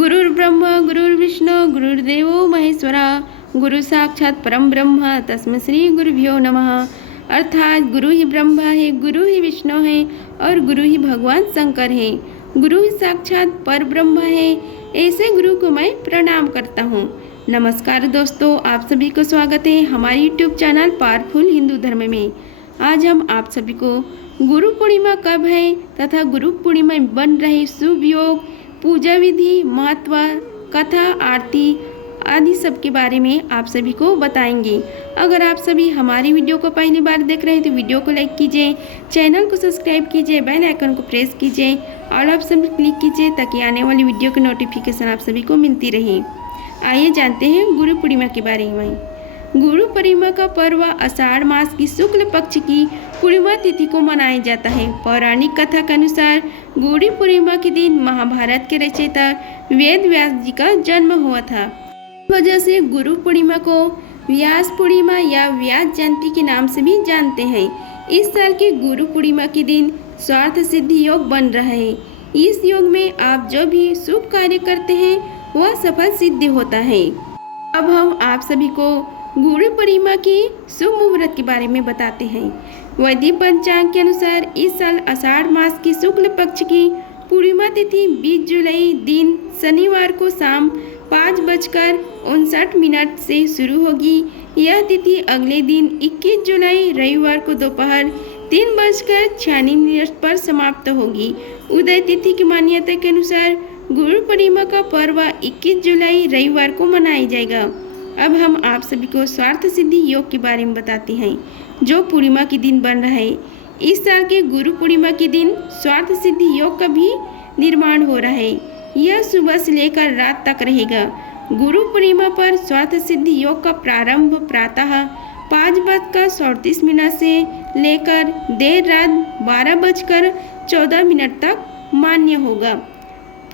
गुरुर्ब्रह्मा गुरुर्विष्णू गुरुर्देवो महेश्वरा गुरु साक्षात परम ब्रह्म तस्मै श्री गुरुभ्यो नमः। अर्थात गुरु ही ब्रह्मा है, गुरु ही विष्णु है और गुरु ही भगवान शंकर है। गुरु ही साक्षात पर ब्रह्म है। ऐसे गुरु को मैं प्रणाम करता हूँ। नमस्कार दोस्तों, आप सभी को स्वागत है हमारे YouTube चैनल पावरफुल हिंदू धर्म में। आज हम आप सभी को गुरु पूर्णिमा कब है तथा गुरु पूर्णिमा में बन रहे शुभ योग, पूजा विधि, महत्व, कथा, आरती आदि सब के बारे में आप सभी को बताएंगे। अगर आप सभी हमारी वीडियो को पहली बार देख रहे हैं तो वीडियो को लाइक कीजिए, चैनल को सब्सक्राइब कीजिए, बेल आइकन को प्रेस कीजिए और ऑप्शन पर क्लिक कीजिए ताकि आने वाली वीडियो की नोटिफिकेशन आप सभी को मिलती रहे। आइए जानते हैं गुरु पूर्णिमा के बारे में। गुरु पूर्णिमा का पर्व आषाढ़ मास की शुक्ल पक्ष की पूर्णिमा तिथि को मनाया जाता है। पौराणिक कथा के अनुसार गुरु पूर्णिमा के दिन महाभारत के रचयिता वेद व्यास जी का जन्म हुआ था। इस वजह से गुरु पूर्णिमा को व्यास पूर्णिमा या व्यास जयंती के नाम से भी जानते हैं। इस साल के गुरु पूर्णिमा के दिन स्वार्थ सिद्धि योग बन रहा है। इस योग में आप जो भी शुभ कार्य करते हैं वह सफल सिद्ध होता है। अब हम आप सभी को गुरु पूर्णिमा की शुभ मुहूर्त के बारे में बताते हैं। वैदिक पंचांग के अनुसार इस साल आषाढ़ मास की शुक्ल पक्ष की पूर्णिमा तिथि 20 जुलाई दिन शनिवार को शाम 5:59 से शुरू होगी। यह तिथि अगले दिन 21 जुलाई रविवार को दोपहर 3:46 पर समाप्त होगी। उदय तिथि की मान्यता के अनुसार गुरु पूर्णिमा का पर्व 21 जुलाई रविवार को मनाया जाएगा। अब हम आप सभी को स्वार्थ सिद्धि योग के बारे में बताते हैं जो पूर्णिमा के दिन बन रहा है। इस साल के गुरु पूर्णिमा के दिन स्वार्थ सिद्धि योग का भी निर्माण हो रहा है। यह सुबह से लेकर रात तक रहेगा। गुरु पूर्णिमा पर स्वार्थ सिद्धि योग का प्रारंभ प्रातः 5:37 से लेकर देर रात 12:14 तक मान्य होगा।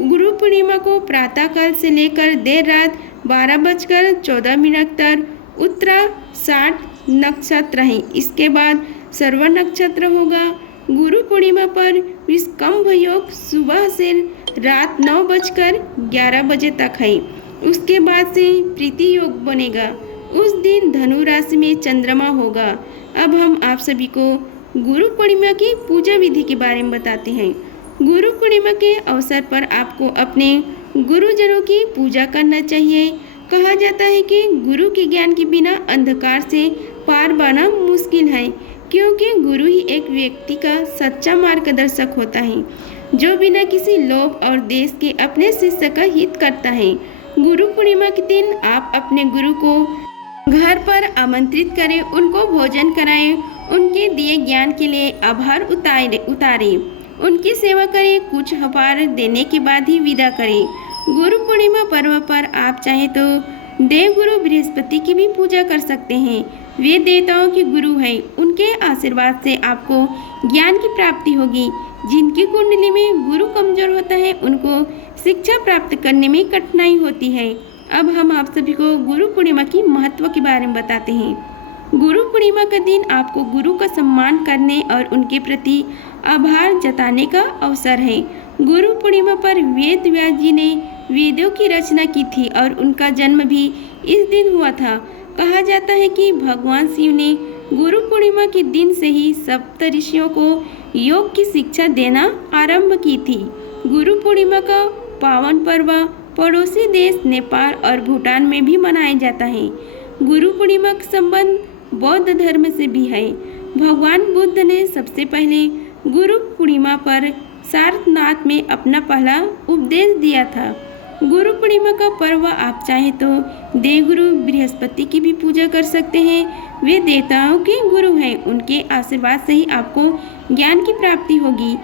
गुरु पूर्णिमा को प्रातःकाल से लेकर देर रात 12:14 तक उत्तरा 60 नक्षत्र है। इसके बाद सर्व नक्षत्र होगा। गुरु पूर्णिमा पर विस्कंभ योग सुबह से रात 9:11 तक है। उसके बाद से प्रीति योग बनेगा। उस दिन धनु राशि में चंद्रमा होगा। अब हम आप सभी को गुरु पूर्णिमा की पूजा विधि के बारे में बताते हैं। गुरु पूर्णिमा के अवसर पर आपको अपने गुरुजनों की पूजा करना चाहिए। कहा जाता है कि गुरु के ज्ञान के बिना अंधकार से पार पाना मुश्किल है, क्योंकि गुरु ही एक व्यक्ति का सच्चा मार्गदर्शक होता है जो बिना किसी लोभ और देश के अपने शिष्य का हित करता है। गुरु पूर्णिमा के दिन आप अपने गुरु को घर पर आमंत्रित करें, उनको भोजन कराएं, उनके दिए ज्ञान के लिए आभार उतारें, उनकी सेवा करें, कुछ उपहार देने के बाद ही विदा करें। गुरु पूर्णिमा पर्व पर आप चाहे तो देवगुरु बृहस्पति की भी पूजा कर सकते हैं। वे देवताओं के गुरु हैं। उनके आशीर्वाद से आपको ज्ञान की प्राप्ति होगी। जिनकी कुंडली में गुरु कमजोर होता है उनको शिक्षा प्राप्त करने में कठिनाई होती है। अब हम आप सभी को गुरु पूर्णिमा की महत्व के बारे में बताते हैं। गुरु पूर्णिमा का दिन आपको गुरु का सम्मान करने और उनके प्रति आभार जताने का अवसर है। गुरु पूर्णिमा पर वेद व्यास जी ने वेदों की रचना की थी और उनका जन्म भी इस दिन हुआ था। कहा जाता है कि भगवान शिव ने गुरु पूर्णिमा के दिन से ही सप्तऋषियों को योग की शिक्षा देना आरंभ की थी। गुरु पूर्णिमा का पावन पर्व पड़ोसी देश नेपाल और भूटान में भी मनाया जाता है। गुरु पूर्णिमा का संबंध बौद्ध धर्म से भी है। भगवान बुद्ध ने सबसे पहले गुरु पूर्णिमा पर सारनाथ में अपना पहला उपदेश दिया था। गुरु पूर्णिमा का पर्व आप चाहे तो देवगुरु बृहस्पति की भी पूजा कर सकते हैं। वे देवताओं के गुरु हैं। उनके आशीर्वाद से ही आपको ज्ञान की प्राप्ति होगी।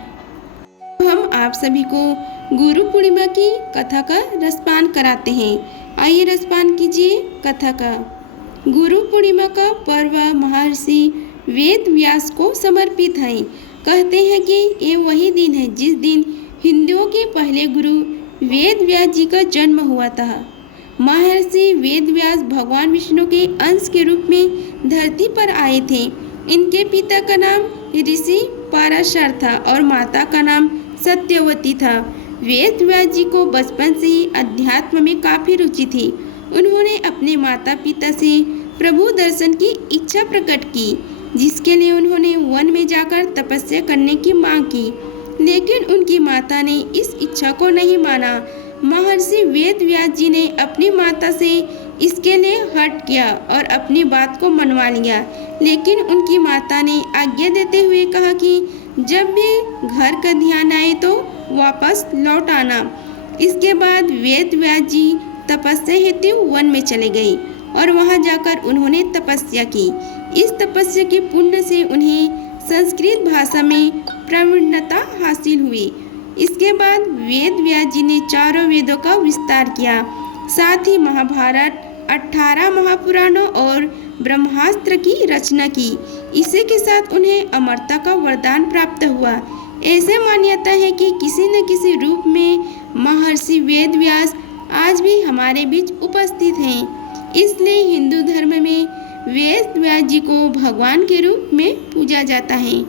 हम आप सभी को गुरु पूर्णिमा की कथा का रसपान कराते हैं। आइए रसपान कीजिए कथा का। गुरु पूर्णिमा का पर्व महर्षि वेद व्यास को समर्पित है। कहते हैं कि ये वही दिन है जिस दिन हिंदुओं के पहले गुरु वेद व्यास जी का जन्म हुआ था। महर्षि वेद व्यास भगवान विष्णु के अंश के रूप में धरती पर आए थे। इनके पिता का नाम ऋषि पराशर था और माता का नाम सत्यवती था। वेद व्यास जी को बचपन से ही अध्यात्म में काफी रुचि थी। उन्होंने अपने माता पिता से प्रभु दर्शन की इच्छा प्रकट की, जिसके लिए उन्होंने वन में जाकर तपस्या करने की मांग की, लेकिन उनकी माता ने इस इच्छा को नहीं माना। महर्षि वेद व्यास जी ने अपनी माता से इसके लिए हट किया और अपनी बात को मनवा लिया, लेकिन उनकी माता ने आज्ञा देते हुए कहा कि जब भी घर का ध्यान आए तो वापस लौट आना। इसके बाद वेद व्यास जी तपस्या हेतु वन में चले गए और वहां जाकर उन्होंने तपस्या की। इस तपस्या के पुण्य से उन्हें संस्कृत भाषा में प्रवीणता हासिल हुई। इसके बाद वेद व्यास जी ने चारों वेदों का विस्तार किया, साथ ही महाभारत, 18 महापुराणों और ब्रह्मास्त्र की रचना की। इसी के साथ उन्हें अमरता का वरदान प्राप्त हुआ। ऐसे मान्यता है कि किसी न किसी रूप में महर्षि वेद व्यास आज भी हमारे बीच उपस्थित हैं। इसलिए हिंदू धर्म में वेद व्यास जी को भगवान के रूप में पूजा जाता है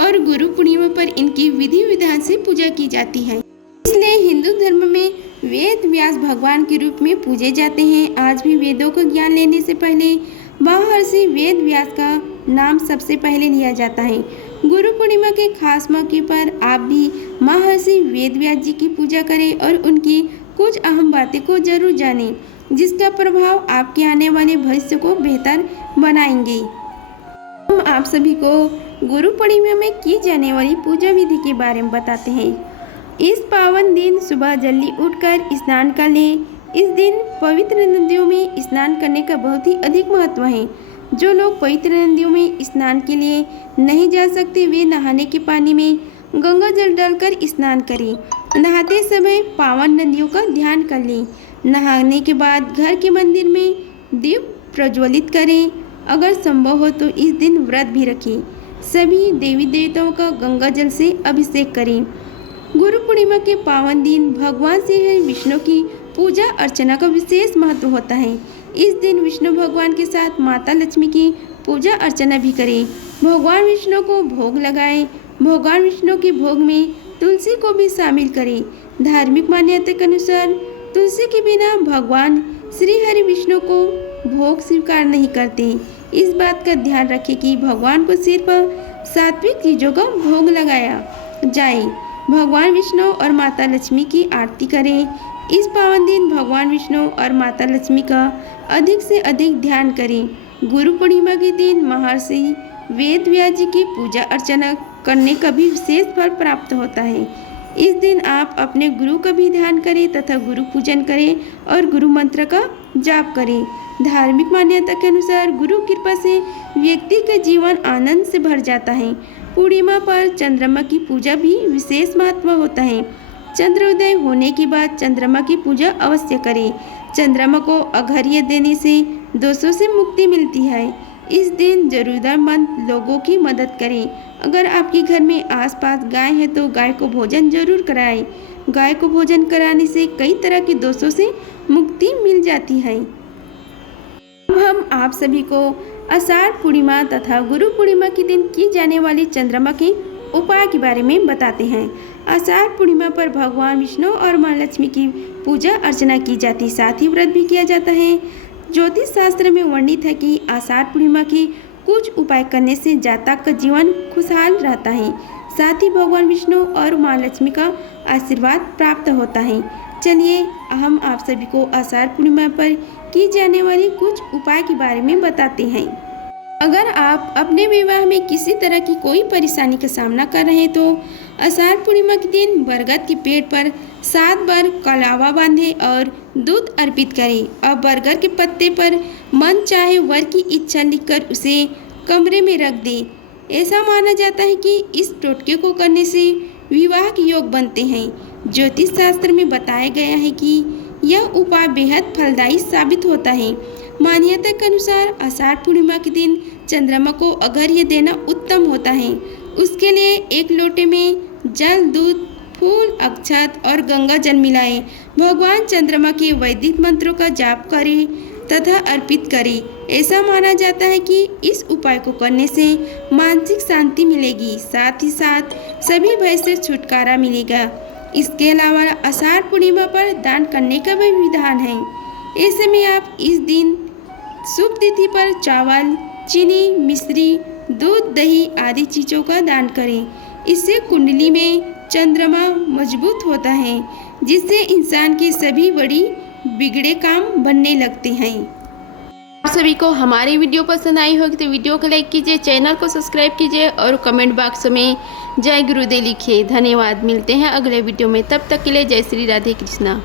और गुरु पूर्णिमा पर इनकी विधि विधान से पूजा की जाती है। इसलिए हिंदू धर्म में वेद व्यास भगवान के रूप में पूजे जाते हैं। आज भी वेदों का ज्ञान लेने से पहले महर्षि वेद व्यास का नाम सबसे पहले लिया जाता है। गुरु पूर्णिमा के खास मौके पर आप भी महर्षि वेद व्यास जी की पूजा करें और उनकी कुछ अहम बातें को जरूर जानें, जिसका प्रभाव आपके आने वाले भविष्य को बेहतर बनाएंगे। हम आप सभी को गुरु पूर्णिमा में की जाने वाली पूजा विधि के बारे में बताते हैं। इस पावन दिन सुबह जल्दी उठकर स्नान कर लें। इस दिन पवित्र नदियों में स्नान करने का बहुत ही अधिक महत्व है। जो लोग पवित्र नदियों में स्नान के लिए नहीं जा सकते, वे नहाने के पानी में गंगा जल डालकर स्नान करें। नहाते समय पावन नदियों का ध्यान कर लें। नहाने के बाद घर के मंदिर में दीप प्रज्वलित करें। अगर संभव हो तो इस दिन व्रत भी रखें। सभी देवी देवताओं का गंगा जल से अभिषेक करें। गुरु पूर्णिमा के पावन दिन भगवान श्री विष्णु की पूजा अर्चना का विशेष महत्व होता है। इस दिन विष्णु भगवान के साथ माता लक्ष्मी की पूजा अर्चना भी करें। भगवान विष्णु को भोग लगाएं। भगवान विष्णु के भोग में तुलसी को भी शामिल करें। धार्मिक मान्यता के अनुसार तुलसी के बिना भगवान श्री हरि विष्णु को भोग स्वीकार नहीं करते। इस बात का ध्यान रखें कि भगवान को सिर्फ सात्विक चीजों का भोग लगाया जाए। भगवान विष्णु और माता लक्ष्मी की आरती करें। इस पावन दिन भगवान विष्णु और माता लक्ष्मी का अधिक से अधिक ध्यान करें। गुरु पूर्णिमा के दिन महर्षि वेद व्यास जी की पूजा अर्चना करने का भी विशेष फल प्राप्त होता है। इस दिन आप अपने गुरु का भी ध्यान करें तथा गुरु पूजन करें और गुरु मंत्र का जाप करें। धार्मिक मान्यता के अनुसार गुरु कृपा से व्यक्ति का जीवन आनंद से भर जाता है। पूर्णिमा पर चंद्रमा की पूजा भी विशेष महत्व होता है। चंद्रोदय होने के बाद चंद्रमा की पूजा अवश्य करें। चंद्रमा को अर्घ्य देने से दोषों से मुक्ति मिलती है। इस दिन जरूरतमंद लोगों की मदद करें। अगर आपके घर में आसपास गाय है तो गाय को भोजन जरूर कराएं। गाय को भोजन कराने से कई तरह के दोषों से मुक्ति मिल जाती है। अब हम आप सभी को आषाढ़ पूर्णिमा तथा गुरु पूर्णिमा के दिन की जाने वाली चंद्रमा के उपाय के बारे में बताते हैं। आषाढ़ पूर्णिमा पर भगवान विष्णु और माँ लक्ष्मी की पूजा अर्चना की जाती, साथ ही व्रत भी किया जाता है। ज्योतिष शास्त्र में वर्णित है कि आषाढ़ पूर्णिमा के कुछ उपाय करने से जातक का जीवन खुशहाल रहता है, साथ ही भगवान विष्णु और माँ लक्ष्मी का आशीर्वाद प्राप्त होता है। चलिए हम आप सभी को आषाढ़ पूर्णिमा पर की जाने वाली कुछ उपाय के बारे में बताते हैं। अगर आप अपने विवाह में किसी तरह की कोई परेशानी का सामना कर रहे हैं तो आषाढ़ पूर्णिमा के दिन बरगद के पेड़ पर 7 बार कलावा बांधें और दूध अर्पित करें और बरगद के पत्ते पर मन चाहे वर की इच्छा लिखकर उसे कमरे में रख दें। ऐसा माना जाता है कि इस टोटके को करने से विवाह के योग बनते हैं। ज्योतिष शास्त्र में बताया गया है कि यह उपाय बेहद फलदायी साबित होता है। मान्यता के अनुसार आषाढ़ पूर्णिमा के दिन चंद्रमा को अर्घ्य देना उत्तम होता है। उसके लिए 1 लोटे में जल, दूध, फूल, अक्षत और गंगा जल मिलाएं। भगवान चंद्रमा के वैदिक मंत्रों का जाप करें तथा अर्पित करें। ऐसा माना जाता है कि इस उपाय को करने से मानसिक शांति मिलेगी, साथ ही साथ सभी भय से छुटकारा मिलेगा। इसके अलावा आषाढ़ पूर्णिमा पर दान करने का भी विधान है। इस समय आप इस दिन शुभ तिथि पर चावल, चीनी, मिश्री, दूध, दही आदि चीज़ों का दान करें। इससे कुंडली में चंद्रमा मजबूत होता है, जिससे इंसान के सभी बड़ी बिगड़े काम बनने लगते हैं। आप सभी को हमारी वीडियो पसंद आई होगी तो वीडियो को लाइक कीजिए, चैनल को सब्सक्राइब कीजिए और कमेंट बॉक्स में जय गुरुदेव लिखिए। धन्यवाद। मिलते हैं अगले वीडियो में, तब तक के लिए जय श्री राधे कृष्णा।